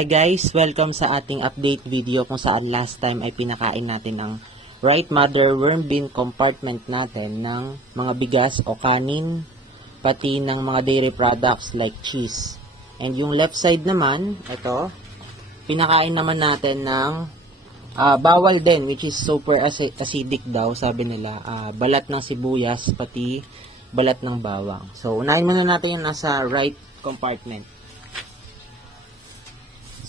Hi guys! Welcome sa ating update video kung saan last time ay pinakain natin ang Right Mother worm bin compartment natin ng mga bigas o kanin, pati ng mga dairy products like cheese. And yung left side naman, ito, pinakain naman natin ng bawal din, which is super acidic daw, sabi nila. Balat ng sibuyas, pati balat ng bawang. So, unahin muna natin yung nasa right compartment.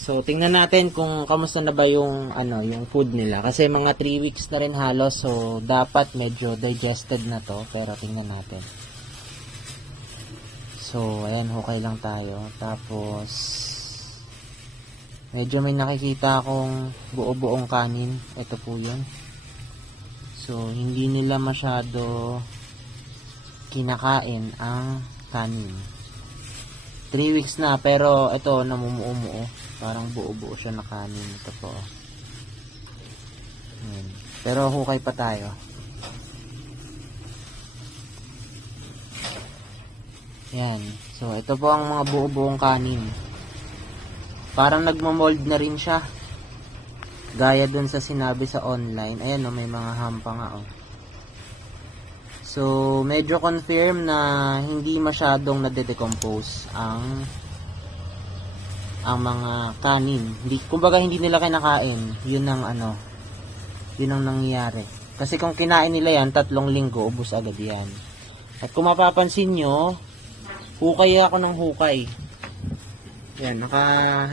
So, tingnan natin kung kamusta na ba yung yung food nila kasi mga 3 weeks na rin halos, so dapat medyo digested na to, pero tingnan natin. So, ayan, hukay lang tayo. Tapos medyo may nakikita akong buo-buong kanin. Ito po 'yun. So, hindi nila masyado kinakain ang kanin. 3 weeks na, pero ito namumuo-muo. Parang buo-buo siya na kanin. Ito po. Ayan. Pero hukay pa tayo. Yan. So, ito po ang mga buo-buong kanin. Parang nagmamold na rin siya. Gaya dun sa sinabi sa online. Ayan, may mga hampa nga. So, medyo confirm na hindi masyadong nade-decompose ang mga kanin. Kumbaga hindi nila kinakain. Yun ang yun ang nangyayari. Kasi kung kinain nila yan, 3 linggo, ubos agad yan. At kung mapapansin nyo, hukay ako ng hukay. Yan,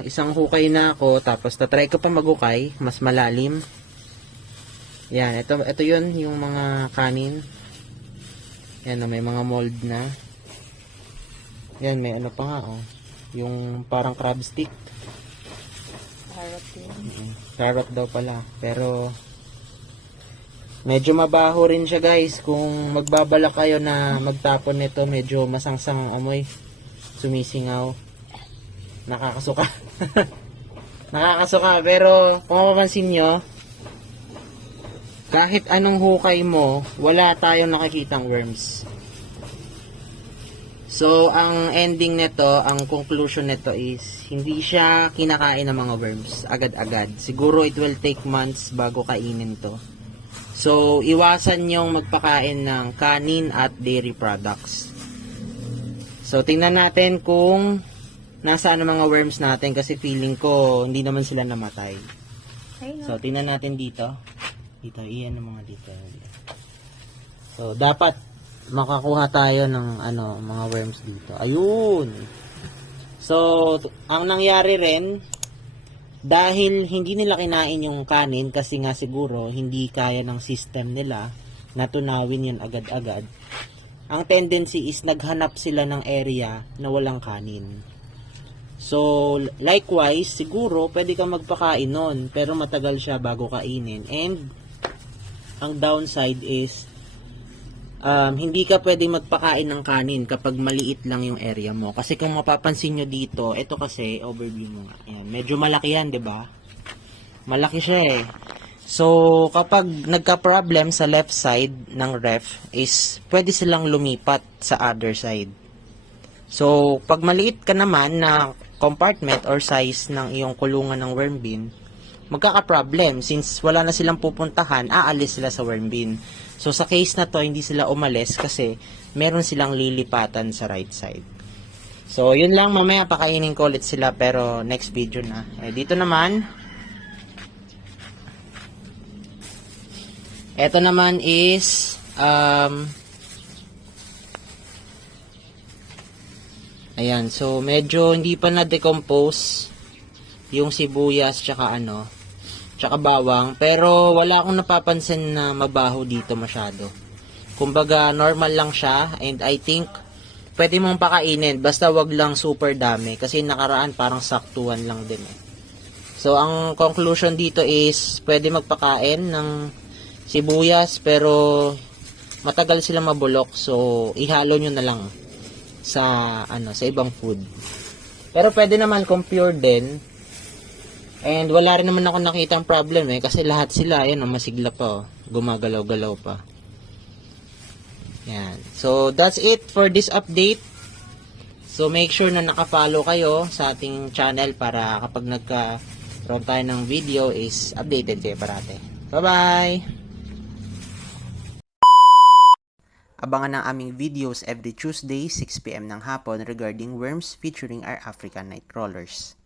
isang hukay na ako, tapos tatry ko pa maghukay, mas malalim. Yan, ito yun, yung mga kanin. Yan, may mga mold na. Yan, may pa nga, yung parang crab stick. Carrot yun. Carrot daw pala. Pero medyo mabaho rin siya guys. Kung magbabalak kayo na magtapon nito, medyo masangsang ang amoy. Sumisingaw. Nakakasuka. Nakakasuka. Pero kung mapapansin nyo, kahit anong hukay mo, wala tayong nakikitang worms. So, ang ending nito, ang conclusion nito is, hindi siya kinakain ng mga worms agad-agad. Siguro it will take months bago kainin to. So, iwasan yung magpakain ng kanin at dairy products. So, tingnan natin kung nasaan ang mga worms natin kasi feeling ko hindi naman sila namatay. So, tingnan natin dito. Dito, iyan ang mga dito. So, dapat makakuha tayo ng mga worms dito. Ayun. So, ang nangyari rin, dahil hindi nila kinain yung kanin kasi nga siguro hindi kaya ng system nila na tunawin yun agad-agad. Ang tendency is naghanap sila ng area na walang kanin. So, likewise, siguro pwede kang magpakain nun, pero matagal siya bago kainin. And ang downside is hindi ka pwede magpakain ng kanin kapag maliit lang yung area mo. Kasi kung mapapansin nyo dito, ito kasi, overview mo nga. Ayan, medyo malaki yan, 'di ba? Malaki siya eh. So, kapag nagka-problem sa left side ng ref, is pwede silang lumipat sa other side. So, pag maliit ka naman na compartment or size ng iyong kulungan ng worm bin, magkaka-problem. Since wala na silang pupuntahan, aalis sila sa worm bin. So, sa case na to, hindi sila umalis kasi meron silang lilipatan sa right side. So, yun lang. Mamaya pakainin ko ulit sila pero next video na. Dito naman, eto naman is ayan. So, medyo hindi pa na-decompose yung sibuyas tsaka tsaka bawang, pero wala akong napapansin na mabaho dito masyado. Kumbaga normal lang siya, and I think pwede mong pakainin basta wag lang super dami kasi nakaraan parang saktuhan lang din eh. So ang conclusion dito is pwede magpakain ng sibuyas pero matagal sila mabulok, so ihalo nyo na lang sa sa ibang food. Pero pwede naman kung pure din. And wala rin naman ako nakitang problem kasi lahat sila, masigla pa, gumagalaw-galaw pa. Yan. So, that's it for this update. So make sure na naka-follow kayo sa ating channel para kapag nagkaroon tayo ng video is updated kayo parate. Bye-bye! Abangan ang aming videos every Tuesday, 6 PM ng hapon regarding worms featuring our African night crawlers.